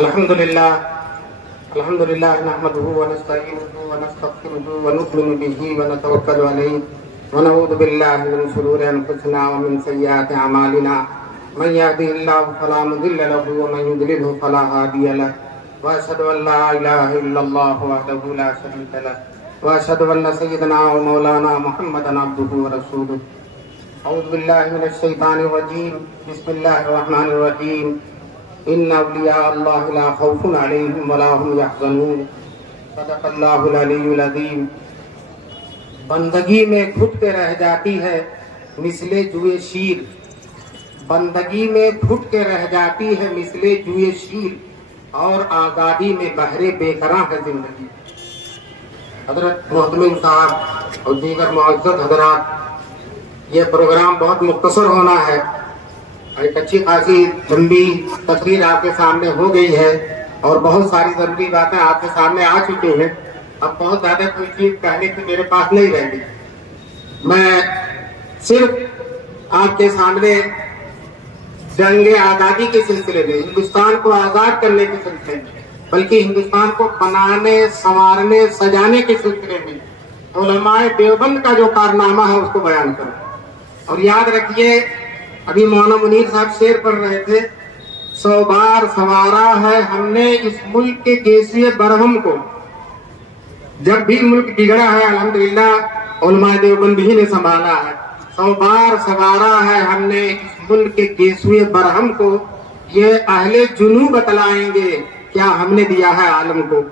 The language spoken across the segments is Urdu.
الحمد لله نحمده ونستعينه ونستغفره ونؤمن به ونتوكل عليه ونعوذ بالله من شرور انفسنا ومن سيئات اعمالنا من يهده الله فلا مضل له ومن يضلل فلا هادي له واشهد ان لا اله الا الله وحده لا شريك له واشهد ان سيدنا ومولانا محمدا عبده ورسوله. اعوذ بالله من الشيطان الرجيم. بسم الله الرحمن الرحيم. ان اولیاء اللہ لا خوف علیہم ولا هم یحزنون. صدق اللہ العلی العظیم. بندگی میں گھٹ کے رہ جاتی ہے مثل جوئے شیر. بندگی میں گھٹ کے رہ جاتی ہے مثل جوئے شیر اور آزادی میں بہرے بے قرار ہے زندگی. حضرت محتمم صاحب اور دیگر معزز حضرات، یہ پروگرام بہت مختصر ہونا ہے. ایک اچھی خاصی لمبی تقریر آپ کے سامنے ہو گئی ہے اور بہت ساری ضروری باتیں آپ کے سامنے آ چکی ہیں. اب بہت زیادہ کوئی چیز کہنے کی میرے پاس نہیں رہ گئی. میں صرف آپ کے سامنے جنگ آزادی کے سلسلے میں، ہندوستان کو آزاد کرنے کے سلسلے میں، بلکہ ہندوستان کو بنانے، سنوارنے، سجانے کے سلسلے میں علماء دیوبند کا جو کارنامہ ہے اس کو بیان کروں. اور یاد رکھیے، ابھی مولانا منیر صاحب شعر پڑھ رہے تھے، 100 بار سنوارا ہے ہم نے اس ملک کے گیسوئے برہم کو. جب بھی ملک بگڑا ہے الحمدللہ علماء دیوبند ہی نے سنبھالا ہے. 100 بار سنوارا ہے ہم نے اس ملک کے گیسوئے برہم کو، یہ اہل جنوب بتلائیں گے کیا ہم نے دیا ہے عالم کو.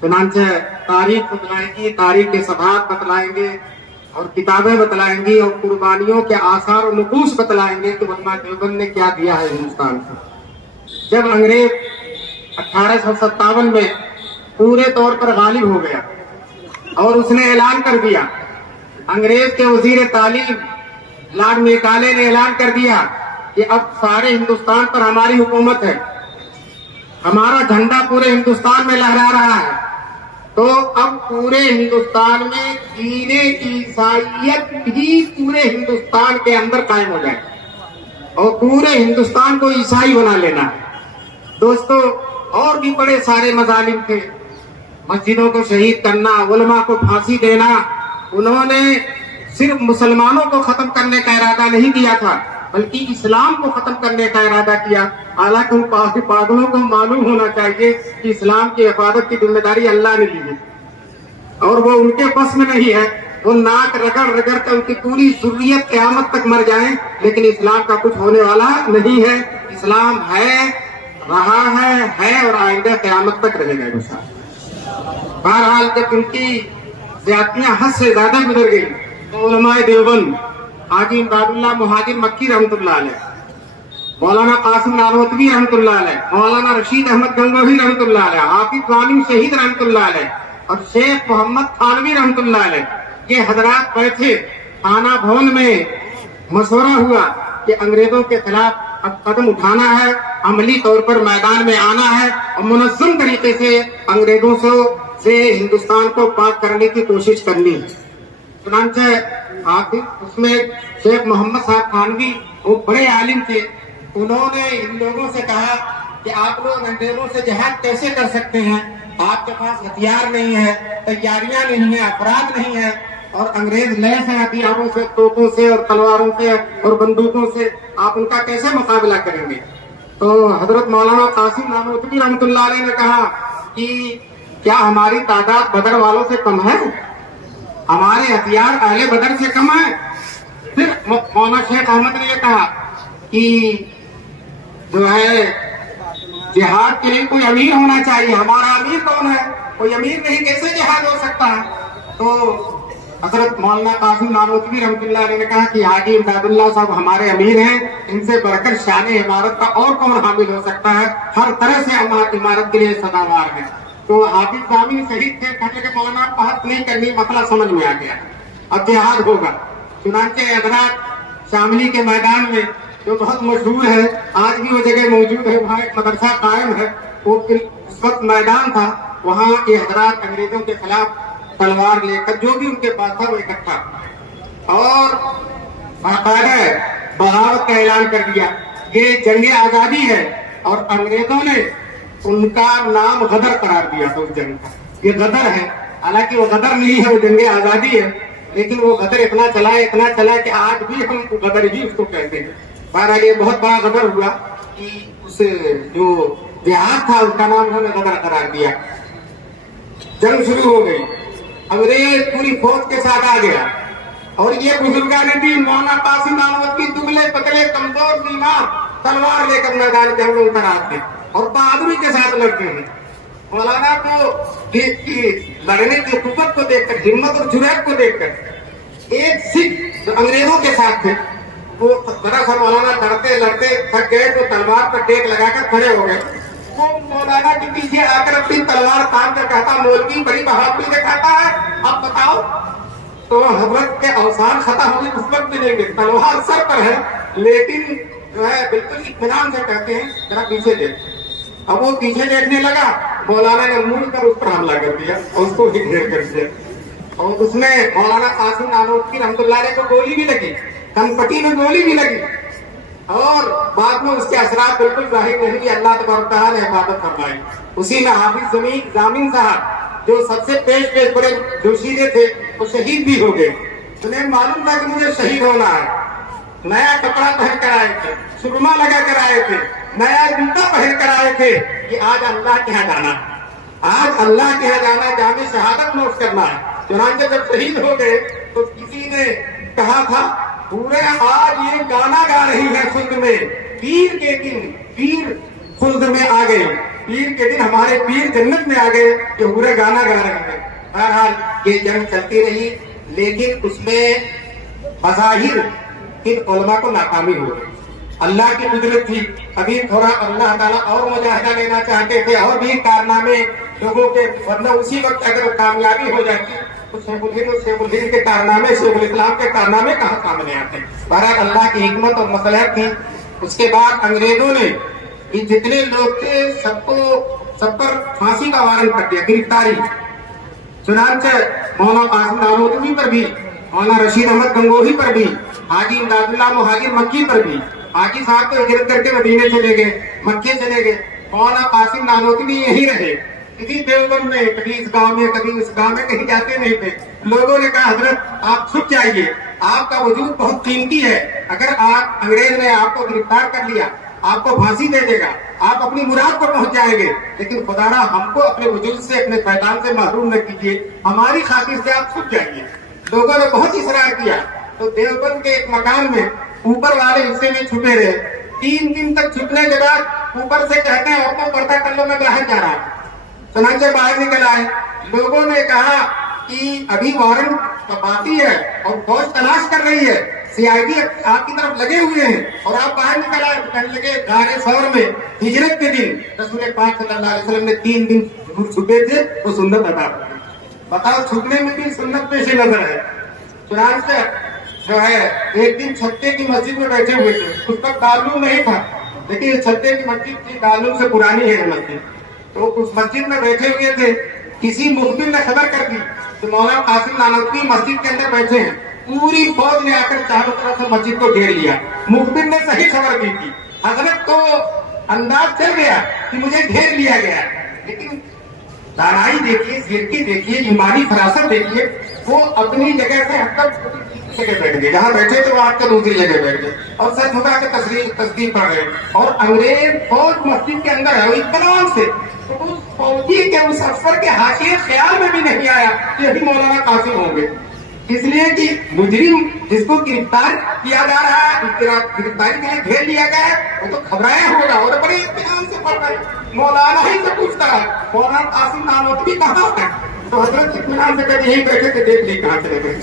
چنانچہ تاریخ بتلائیں گی، تاریخ کے صفحات بتلائیں گے اور کتابیں بتلائیں گی اور قربانیوں کے آثار و نقوش بتلائیں گے کہ علماء دیوبند نے کیا دیا ہے ہندوستان کو. جب انگریز 1857 میں پورے طور پر غالب ہو گیا اور اس نے اعلان کر دیا، انگریز کے وزیر تعلیم لارڈ میکالے نے اعلان کر دیا کہ اب سارے ہندوستان پر ہماری حکومت ہے، ہمارا جھنڈا پورے ہندوستان میں لہرا رہا ہے، تو اب پورے ہندوستان میں دین عیسائیت بھی پورے ہندوستان کے اندر قائم ہو جائے اور پورے ہندوستان کو عیسائی بنا لینا ہے. دوستو، اور بھی بڑے سارے مظالم تھے، مسجدوں کو شہید کرنا، علماء کو پھانسی دینا. انہوں نے صرف مسلمانوں کو ختم کرنے کا ارادہ نہیں کیا تھا بلکہ اسلام کو ختم کرنے کا ارادہ کیا. حالانکہ ان پاگلوں کو معلوم ہونا چاہیے کہ اسلام کی حفاظت کی ذمہ داری اللہ نے لی ہے اور وہ ان کے بس میں نہیں ہے. وہ ناک رگڑ رگڑ کر ان کی پوری ذریت قیامت تک مر جائیں لیکن اسلام کا کچھ ہونے والا نہیں ہے. اسلام ہے، رہا ہے اور آئندہ قیامت تک رہے گا انشاءاللہ. بہرحال جب ان کی زیادتیاں حد سے زیادہ گزر گئی تو علماء دیوبند، حاجی امداد اللہ مہاجر مکی رحمۃ اللہ علیہ، مولانا قاسم نانوتوی رحمۃ اللہ علیہ، مولانا رشید احمد گنگوہی رحمۃ اللہ علیہ، حافظ غانم شہید رحمۃ اللہ علیہ اور شیخ محمد تھانوی رحمۃ اللہ علیہ، یہ حضرات بیٹھے. خانہ بھون میں مشورہ ہوا کہ انگریزوں کے خلاف اب قدم اٹھانا ہے، عملی طور پر میدان میں آنا ہے اور منظم طریقے سے انگریزوں سے ہندوستان کو پاک کرنے کی کوشش کرنی ہے. چنانچہ اس میں شیخ محمد صاحب تھانوی وہ بڑے عالم تھے. انہوں نے ان لوگوں سے کہا کہ آپ لوگ انگریزوں سے جہاد کیسے کر سکتے ہیں؟ آپ کے پاس ہتھیار نہیں ہے، تیاریاں نہیں ہیں، افراد نہیں ہیں اور انگریز لیس ہیں ہتھیاروں سے، توپوں سے اور تلواروں سے اور بندوقوں سے. آپ ان کا کیسے مقابلہ کریں گے؟ تو حضرت مولانا قاسم نانوتوی رحمۃ اللہ علیہ نے کہا کہ کیا ہماری تعداد بدر والوں سے کم ہے؟ ہمارے ہتھیار اہل بدر سے کم ہے؟ پھر مولانا شیخ احمد نے یہ کہا کہ جو ہے جہاد کے لیے کوئی امیر ہونا چاہیے. ہمارا امیر کون ہے؟ کوئی امیر نہیں، کیسے جہاد ہو سکتا ہے؟ تو حضرت مولانا قاسم نانوتوی رحمۃ اللہ علیہ نے کہا کہ حاجی امداد اللہ صاحب ہمارے امیر ہیں، ان سے بڑھ کر شان عمارت کا اور کون حامل ہو سکتا ہے؟ ہر طرح سے عمارت کے لیے سزاوار ہے. تو حافظ غانم شہید تھے، کہنے کے مولانا بحث نہیں کرنی، مسئلہ سمجھ میں آ گیا، اب جہاد ہوگا. چنانچہ حضرات شاملی کے میدان میں جو بہت مشہور ہے، آج بھی وہ جگہ موجود ہے، وہاں ایک مدرسہ قائم ہے. وہ اس وقت میدان تھا، وہاں کے حضرات انگریزوں کے خلاف تلوار لے کر جو بھی ان کے پاس تھا وہ اکٹھا اور باقاعدہ بغاوت کا اعلان کر دیا. یہ جنگ آزادی ہے اور انگریزوں نے ان کا نام غدر قرار دیا تھا اس جنگ کا. یہ غدر ہے، حالانکہ وہ غدر نہیں ہے، وہ جنگ آزادی ہے، لیکن وہ غدر اتنا چلا کہ آج بھی ہم غدر ہی اس کو کہتے ہیں. بہرحال یہ بہت بڑا غدر ہوا کہ اس جو جہاد تھا اس کا نام انہوں نے غدر قرار دیا. جنگ شروع ہو گئی، انگریز پوری فوج کے ساتھ آ گیا، اور یہ بزرگان دین مولانا قاسم نانوتوی دبلے پتلے کمزور بیمار تلوار لے کر میدان جنگ میں اتر آتے ہیں اور بہادری کے ساتھ لڑتے ہیں. مولانا کو لڑنے کی قوت کو دیکھ کر، ہمت اور جرأت کو دیکھ کر ایک سکھ جو انگریزوں کے ساتھ تھے وہ ذرا سا مولانا لڑتے لڑتے تھک گئے تو تلوار پر ٹیک لگا کر کھڑے ہو گئے. وہ مولانا کے پیچھے آ کر اپنی تلوار تان کر کہتا مولوی بڑی بہادری دکھاتا ہے، اب بتاؤ. تو حضرت کے اوسان ختم ہونے اس وقت ملیں گے، تلوار سر پر ہے لیکن جو ہے بالکل اطمینان سے کہتے ہیں ذرا پیچھے دیکھ. اب وہ پیچھے دیکھنے لگا، مولانا نے مڑ کر اس پر حملہ کر دیا اور اس کو ہی ڈھیر کر دیا. اور اس میں مولانا قاسم نانوتوی رحمۃ اللہ علیہ کو گولی بھی لگی، کن پٹی میں گولی بھی لگی، اور بعد میں اس کے اثرات بالکل ظاہر نہیں کہ اللہ تبارک تعالیٰ نے حفاظت فرمائی. اسی میں حافظ ضامن صاحب جو سب سے پیش بڑے جوشیدے تھے وہ شہید بھی ہو گئے. انہیں معلوم تھا کہ مجھے شہید ہونا ہے. نیا کپڑا پہن کر آئے تھے، سرما لگا کر آئے تھے، نیا جوتا پہن کر آئے تھے کہ آج اللہ کے یہاں جانا، آج اللہ کے یہاں جانا، جامع شہادت نوش کرنا ہے. چنانچہ جب شہید ہو گئے تو کسی نے کہا تھا پورے آج یہ گانا گا رہی ہے خلد میں، پیر کے دن پیر خلد میں آ گئے، پیر کے دن ہمارے پیر جنت میں آ گئے کہ پورے گانا گا رہے ہیں. بہرحال یہ جنگ چلتی رہی، لیکن اس میں بظاہر ان علماء کو ناکامی ہو گئی. اللہ کی قدرت تھی، ابھی تھوڑا اللہ تعالیٰ اور مجاہدہ لینا چاہتے تھے اور بھی کارنامے لوگوں کے، ورنہ اسی وقت اگر کامیابی ہو جاتی تو شیخ الہند کے کارنامے، شیخ الاسلام کے کارنامے کہاں سامنے آتے. بہرحال اللہ کی حکمت اور مصلحت تھی. اس کے بعد انگریزوں نے جتنے لوگ تھے سب پر پھانسی کا وارنٹ کر دیا، گرفتاری. چنانچہ مولانا قاسم نانوتوی پر بھی، مولانا رشید احمد گنگوہی پر بھی، حاجی امداد اللہ مہاجر مکی پر بھی. حاجی صاحب تو ہجرت کر کے مدینے چلے گئے، مکے چلے گئے. مولانا قاسم نانوتوی یہی رہے، کسی دیوبند میں، کبھی اس گاؤں میں کبھی اس گاؤں میں، کہیں جاتے نہیں تھے. لوگوں نے کہا حضرت آپ چھپ جائیے، آپ کا وجود بہت قیمتی ہے، اگر آپ انگریز نے آپ کو گرفتار کر لیا، آپ کو پھانسی دے دے گا، آپ اپنی مراد کو پہنچ جائیں گے، لیکن خدا ہم کو اپنے وجود سے، اپنے فیضان سے محروم نہ کیجیے، ہماری خاطر سے آپ چھپ جائیے. لوگوں نے بہت اصرار کیا تو دیوبند کے ایک مکان میں اوپر والے حصے میں چھپے رہے. 3 دن تک چھپنے کے بعد اوپر سے کہتے ہیں عورتوں پردہ کر لو، میں باہر جا رہا ہوں. چنانچہ باہر نکل آئے. لوگوں نے کہا کہ ابھی وارنٹ باقی ہے اور فوج تلاش کر رہی ہے، CID آپ کی طرف لگے ہوئے ہیں اور آپ باہر نکل آئے. کہنے لگے غار ثور میں ہجرت کے دن رسول پاک صلی اللہ علیہ وسلم نے 3 دن چھپے تھے، وہ سنت ادا کر. بتاؤ چھپنے میں بھی سنت پیش نظر ہے. چنانچہ جو ہے ایک دن چھتے کی مسجد میں بیٹھے ہوئے تھے، اس وقت دارالعلوم نہیں تھا، لیکن یہ چھتے کی مسجد تھی، دارالعلوم سے پرانی ہے مسجد. تو اس مسجد میں بیٹھے ہوئے تھے، کسی مخبر نے خبر کر دی کہ مولانا قاسم نانوتوی مسجد کے اندر بیٹھے ہیں. پوری فوج نے آ کر چاروں طرف سے مسجد کو گھیر لیا. مخبر نے صحیح خبر دی تھی، حضرت کو انداز چل گیا کہ مجھے گھیر لیا گیا، لیکن دانائی دیکھیے، زیرکی دیکھیے، ایمانی فراست دیکھیے. وہ اپنی جگہ سے ہٹ کر جگہ بیٹھ گئے، جہاں بیٹھے تھے وہ ہٹ کر دوسری جگہ بیٹھ گئے اور سر جھکا کے تصدیق پڑھ رہے. اور انگریز فوج مسجد کے اندر ہے، وہ اطمینان سے، تو اس فوجی کے اس افسر کے حاشیے خیال میں بھی نہیں آیا کہ ابھی مولانا قاسم ہوں گے. اس لیے کہ مجرم جس کو گرفتار کیا جا رہا ہے، گرفتاری کے لیے گھیر لیا گیا ہے، وہ تو گھبرایا ہوگا اور بڑے اطمینان سے پڑھ رہے. مولانا ہی سے پوچھتا ہے مولانا قاسم نانوتوی کہاں ہے؟ تو حضرت اطمینان سے کہتے یہیں بیٹھے تھے، دیکھ لی کہاں چلے گئے،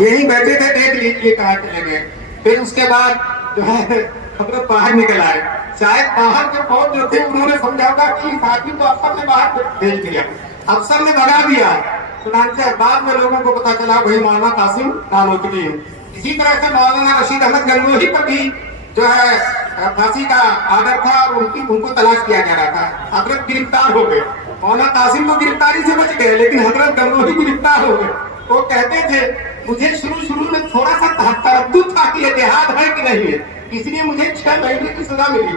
یہیں بیٹھے تھے، دیکھ لیجیے کہاں چلے گئے. پھر اس کے بعد جو ہے حضرت باہر نکل آئے. شاید باہر کے فوج جو تھے انہوں نے سمجھا تھا کہ اس آدمی کو افسر نے باہر بھیج دیا، افسر نے بھگا دیا. چنانچہ بعد میں لوگوں کو پتا چلا وہی مولانا قاسم نانوتوی ہے. اسی طرح سے مولانا رشید احمد گنگوہی پر بھی جو ہے پھانسی کا آرڈر تھا اور ان کو تلاش کیا جا رہا تھا. حضرت گرفتار ہو گئے. مولانا قاسم کو گرفتاری سے بچ گئے، لیکن حضرت گنگوہی گرفتار ہو گئے. وہ کہتے تھے مجھے شروع میں تھوڑا سا تردد تھا کہ یہ جہاد ہے کہ نہیں ہے، اس لیے مجھے 6 مہینے کی سزا ملی.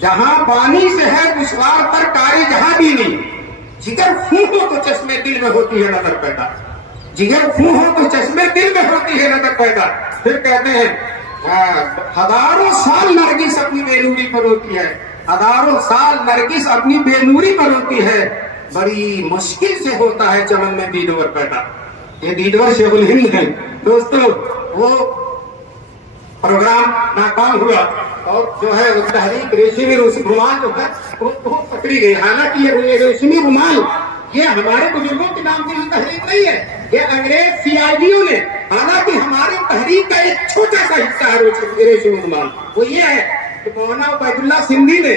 جہاں پانی سے ہے دشوار تر کاری جہاں بھی نہیں، جگر خوں ہو تو چشمے دل میں ہوتی ہے نظر پیدا، جگر خوں ہو تو چشمے دل میں ہوتی ہے نظر پیدا۔ پھر کہتے ہیں ہزاروں سال نرگس اپنی بے نوری پر ہوتی ہے، ہزاروں سال نرگس اپنی بے نوری پر ہوتی ہے، بڑی مشکل سے ہوتا ہے چمن میں دیدور پیدا۔ یہ دیدور شیخ الہند ہیں دوستو۔ وہ پروگرام ناکام ہوا اور جو ہے وہ تحریک ریشمی رومال جو ہے وہ پکڑی گئی۔ حالانکہ یہ ریشمی رومال یہ ہمارے بزرگوں کے نام کی تحریک نہیں ہے، یہ انگریز CID نے، حالانکہ ہماری تحریک کا ایک چھوٹا سا حصہ ہے ریشمی رومال۔ وہ یہ ہے کہ مولانا عبید اللہ سندھی نے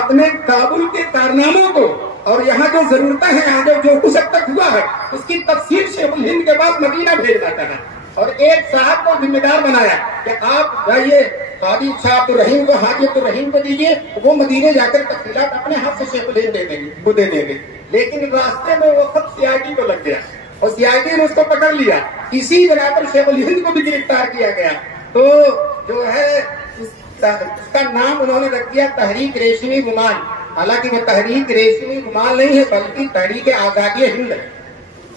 اپنے کابل کے کارناموں کو اور یہاں جو ضرورتیں ہیں، آگے جو کچھ اب تک ہوا ہے، اس کی تفصیل شیخ الہند کے بعد مدینہ بھیجنا چاہا اور ایک صاحب کو ذمہ دار بنایا کہ آپ جائیے قاضی شاہ عبدالرحیم کو، حاجی عبدالرحیم کو دیجیے، وہ مدینے جا کر تفصیلات اپنے ہاتھ سے شیخ الہند دے دیں گے۔ لیکن راستے میں وہ خط CID کو لگ گیا اور CID نے اس کو پکڑ لیا۔ اسی بنا پر شیخ الہند کو بھی گرفتار کیا گیا۔ تو جو ہے اس کا نام انہوں نے رکھ دیا تحریک ریشمی رومال۔ حالانکہ وہ تحریک ریشمی رومال نہیں ہے بلکہ تحریک آزادی ہند ہے،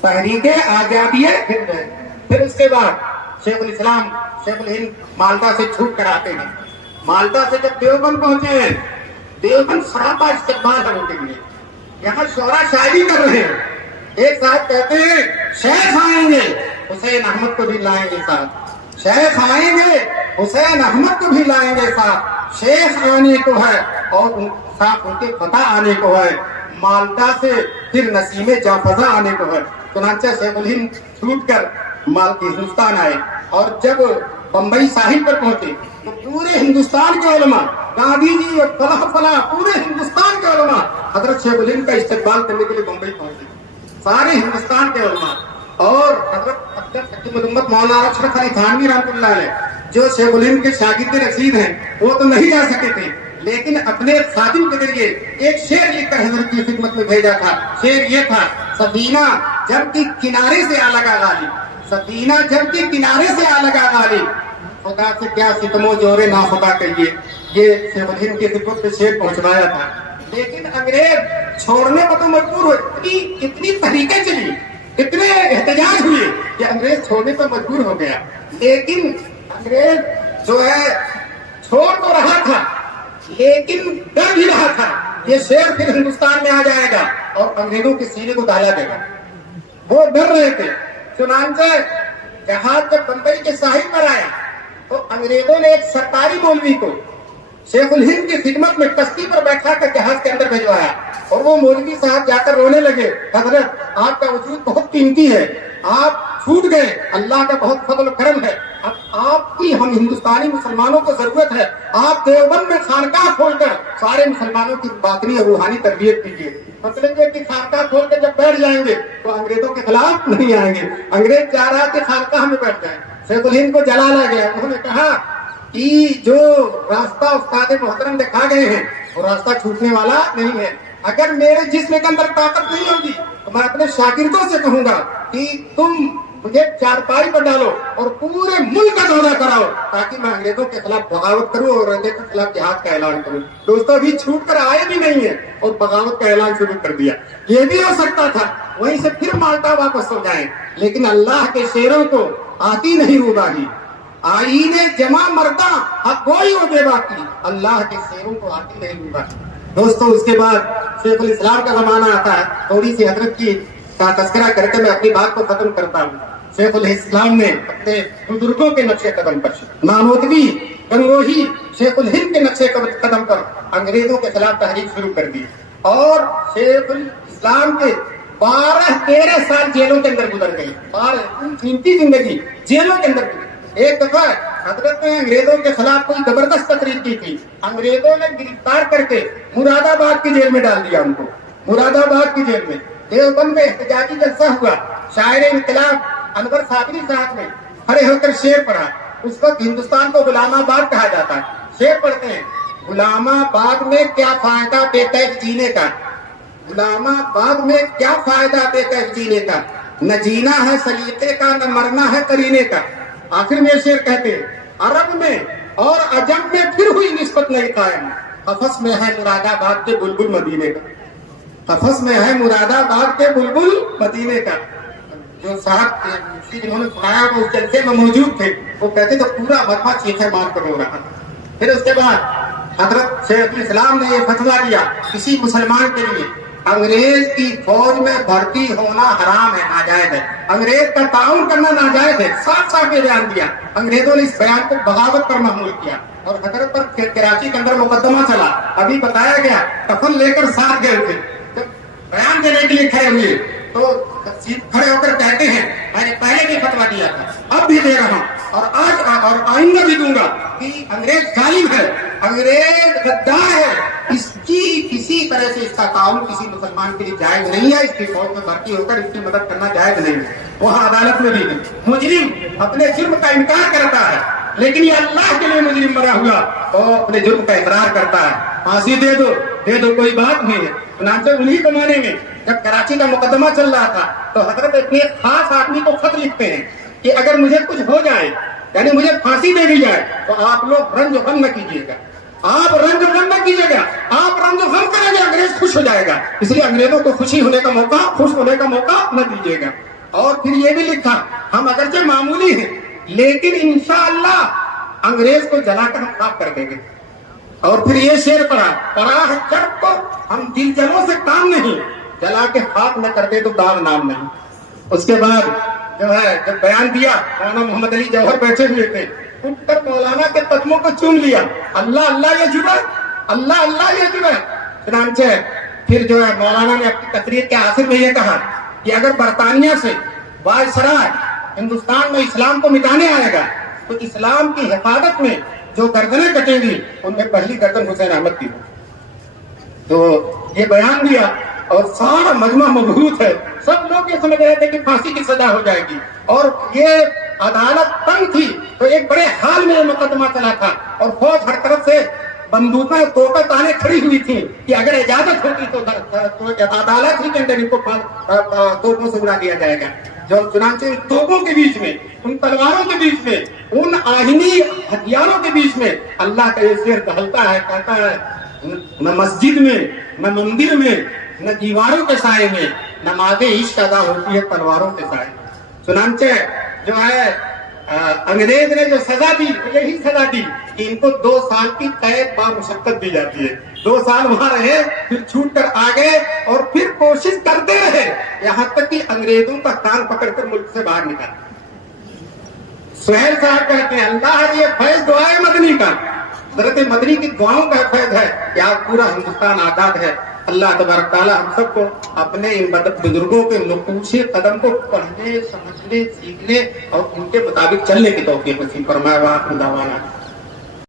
تحریک آزادی ہند ہے۔ پھر اس کے بعد شیخ الاسلام شیخ الہند مالٹا سے چھوٹ کر آتے ہیں۔ مالٹا سے جب دیوبند پہنچے ہیں، دیوبند سراپا استقبال ہے ان کے لیے، یہاں شعرا شاعری کر رہے ہیں۔ ایک صاحب کہتے ہیں شیخ آئیں گے حسین احمد کو بھی لائیں گے ساتھ، شیخ آئیں گے حسین احمد کو بھی لائیں گے ساتھ، شیخ آنے کو ہے اور ساتھ ان کے فتح آنے کو ہے، مالٹا سے پھر نسیم جافزا آنے کو ہے۔ چنانچہ شیخ الہند چھوٹ کر ہندوستان آئے اور جب بمبئی ساحل پر پہنچے تو پورے ہندوستان کے علماء، گاندھی جی اور فلاح پورے ہندوستان کے علماء حضرت شیخ الہند کا استقبال کرنے کے لیے بمبئی پہنچے، سارے ہندوستان کے علماء۔ اور حضرت محمد مولانا اشرف علی تھانوی رحمۃ اللہ علیہ جو شیخ الہند کے شاگرد رشید ہیں، وہ تو نہیں جا سکے تھے، لیکن اپنے خادم کے ذریعے ایک شعر لکھ کر حضرت کی خدمت میں بھیجا تھا۔ شعر یہ تھا، سفینہ جب کی کنارے سے آ لگا غالب، سفینہ جب کی کنارے سے آ لگا غالب، خدا سے کیا ستم و جور ناخدا کہیے۔ یہ شیخ الہند کی خدمت میں شعر پہنچوایا تھا، لیکن انگریز چھوڑنے کو تو مجبور ہوئے۔ اتنی تحریکیں چلی، اتنے احتجاج ہوئے کہ انگریز چھوڑنے پر مجبور ہو گیا۔ لیکن انگریز جو ہے چھوڑ تو رہا تھا لیکن ڈر بھی رہا تھا یہ شعر پھر ہندوستان میں آ جائے گا اور انگریزوں کے سینے کو دہلا دے گا، وہ ڈر رہے تھے۔ چنانچہ جہاز جب بمبئی کے ساحل پر آیا تو انگریزوں نے ایک سرکاری مولوی کو شیخ الہند کی خدمت میں کشتی پر بیٹھا کر جہاز کے اندر بھجوایا اور وہ مولوی صاحب جا کر رونے لگے، حضرت آپ کا وجود بہت قیمتی ہے، آپ چھوٹ گئے، اللہ کا بہت فضل و کرم ہے، اب آپ کی ہم ہندوستانی مسلمانوں کو ضرورت ہے، آپ دیوبند میں خانقاہ کھول کر سارے مسلمانوں کی باطنی اور روحانی تربیت کیجیے۔ مطلب یہ کہ خانقاہ کھول کر جب بیٹھ جائیں گے تو انگریزوں کے خلاف نہیں آئیں گے۔ انگریز چاہ رہا کہ خانقاہ میں بیٹھ جائیں، شیخ الہند کو جلال آ گیا، انہوں نے کہا کہ جو راستہ استاد محترم دکھا گئے ہیں وہ راستہ چھوٹنے والا نہیں ہے، اگر میرے جسم کے اندر طاقت نہیں ہوگی تو میں اپنے شاگردوں سے کہوں گا کہ تم مجھے چارپائی پر ڈالو اور پورے ملک کا دورہ کراؤ تاکہ میں انگریزوں کے خلاف بغاوت کروں اور انگریزوں کے خلاف جہاد کا اعلان کروں۔ دوستوں ابھی چھوٹ کر آئے بھی نہیں ہے اور بغاوت کا اعلان شروع کر دیا۔ یہ بھی ہو سکتا تھا وہیں سے پھر مالٹا واپس ہو جائیں، لیکن اللہ کے شیروں کو آتی نہیں روباہی، آئین جمع مردہ حق گوئی ہو بے باقی، اللہ کے شیروں کو آتی نہیں روباہی۔ دوستو اس کے بعد شیخ الاسلام کا زمانہ آتا ہے، تھوڑی سی حضرت کی کا تذکرہ کر کے میں اپنی بات کو ختم کرتا ہوں۔ شیخ الاسلام نے اپنے بزرگوں کے نقش قدم پر، نانوتوی گنگوہی شیخ الہند کے نقش قدم پر انگریزوں کے خلاف تحریک شروع کر دی اور شیخ الاسلام کے 12-13 سال جیلوں کے اندر گزر گئی، 12 قیمتی زندگی جیلوں کے اندر گزری۔ ایک دفعہ حضرت نے انگریزوں کے خلاف کوئی زبردست تقریر کی تھی، انگریزوں نے گرفتار کر کے مراد آباد کی جیل میں ڈال دیا ان کو، مراد آباد کی جیل میں۔ دیوبند میں احتجاجی جلسہ ہوا، شاعر انقلاب انور صابری صاحب نے کھڑے ہو کر شعر پڑھا۔ اس وقت ہندوستان کو غلام آباد کہا جاتا ہے، شعر پڑھتے ہیں، غلام آباد میں کیا فائدہ بے کیف جینے کا، غلام آباد میں کیا فائدہ بے کیف جینے کا، نہ جینا ہے سلیقے کا نہ مرنا ہے کرینے کا۔ آخر میں شعر کہتے ہیں، عرب میں اور عجم میں پھر ہوئی نسبت نہیں قائم، قفس میں ہے مراد آباد کے بلبل مدینے کا، قفس میں ہے مراد آباد کے بلبل مدینے کا. جو صاحب جنہوں نے سنایا وہ اس جلسے میں موجود تھے، وہ کہتے تو پورا مجمع چیخے مار کر رو رہا تھا. پھر اس کے بعد حضرت شیخ الاسلام نے یہ فتویٰ دیا کسی مسلمان کے لیے انگریز کی فوج میں بھرتی ہونا حرام ہے، ناجائز ہے، انگریز کا تعاون کرنا ناجائز ہے. صاف صاف یہ بیان دیا. انگریزوں نے اس بیان کو بغاوت پر محمول کیا اور حضرت پر کراچی کے اندر مقدمہ چلا. ابھی بتایا گیا کفن لے کر ساتھ گئے تھے. جب بیان دینے کے لیے کھڑے ہوئے تو کھڑے ہو کر کہتے ہیں میں نے پہلے بھی فتویٰ دیا تھا، اب بھی دے رہا ہوں اور آج اور آئندہ بھی دوں گا کہ انگریز ظالم ہے، انگریز غدار ہے، اس کی کسی طرح سے اس کا تعاون کسی مسلمان کے لیے جائز نہیں ہے. اس کی فوج میں بھرتی ہو کر اس کی مدد کرنا جائز نہیں ہے. وہاں عدالت میں بھی مجرم اپنے جرم کا انکار کرتا ہے، لیکن یہ اللہ کے لیے مجرم بنا ہوا وہ اپنے جرم کا اقرار کرتا ہے. پھانسی دے دو کوئی بات نہیں ہے. چنانچہ انہی زمانے میں جب کراچی کا مقدمہ چل رہا تھا تو حضرت اپنے خاص آدمی کو خط لکھتے ہیں کہ اگر مجھے کچھ ہو جائے یعنی مجھے پھانسی دے دی جائے تو آپ لوگ رنج و غم نہ کیجیے گا، آپ رنج و غم نہ کیجیے گا، آپ رنج و غم کریں گے انگریز خوش ہو جائے گا، اس لیے انگریزوں کو خوشی ہونے کا موقع، خوش ہونے کا موقع نہ دیجیے گا. اور پھر یہ بھی لکھا ہم اگرچہ معمولی ہیں لیکن انشاءاللہ انگریز کو جلا کر ہم خاک کر دیں گے. اور پھر یہ شعر پڑھا ہے چرب کو ہم دل جلوں سے کام نہیں، جلا کے خاک نہ کرتے تو داغ نام نہیں. اس کے بعد جو ہے جب بیان دیا مولانا محمد علی جوہر بیٹھے ہوئے تھے، اٹھ کر مولانا کے قدموں کو چوم لیا. اللہ اللہ یہ جمعہ، اللہ اللہ یہ جمعہ. چنانچہ پھر جو ہے مولانا نے اپنی تقریر کے آخر میں یہ کہا کہ اگر برطانیہ سے وائسرائے ہندوستان میں اسلام کو مٹانے آئے گا تو اسلام کی حفاظت میں جو گردنیں کٹیں گی ان میں پہلی گردن حسین احمد کی ہو. تو یہ بیان دیا اور سارا مجمع مبہوت ہے. سب لوگ یہ سمجھ رہے تھے کہ پھانسی کی سزا ہو جائے گی اور یہ عدالت تنگ تھی تو ایک بڑے حال میں مقدمہ چلا تھا اور فوج ہر طرف سے بندوقیں توپیں تانے کھڑی ہوئی تھی کہ اگر اجازت ہوتی تو عدالت ہی کے اندر ان کو توپوں سے اڑا دیا جائے گا. جو چنانچہ توپوں کے بیچ میں، ان تلواروں کے بیچ میں، ان آہنی ہتھیاروں کے بیچ میں اللہ کا یہ شعر ٹہلتا ہے، کہتا ہے نہ مسجد میں نہ مندر میں نہ دیواروں کے سائے میں نماز عشق ادا ہوتی ہے تلواروں کے سائے. چنانچہ جو ہے انگریز نے جو سزا دی یہی سزا دی کہ ان کو 2 سال کی قید با مشقت دی جاتی ہے. 2 سال وہاں رہے پھر چھوٹ کر آ گئے اور پھر کوشش کرتے رہے یہاں تک کہ انگریزوں کا کان پکڑ کر ملک سے باہر نکالا. سہیل صاحب کہتے ہیں اللہ یہ فیض دعائے مدنی کا، حضرت مدنی کی دعاؤں کا فیض ہے کہ آج پورا ہندوستان آزاد ہے. اللہ تبارک تعالیٰ ہم سب کو اپنے ان بزرگوں کے نقوش قدم کو پڑھنے، سمجھنے، سیکھنے اور ان کے مطابق چلنے کی توفیق نصیب فرمائے. وآخر دعوانا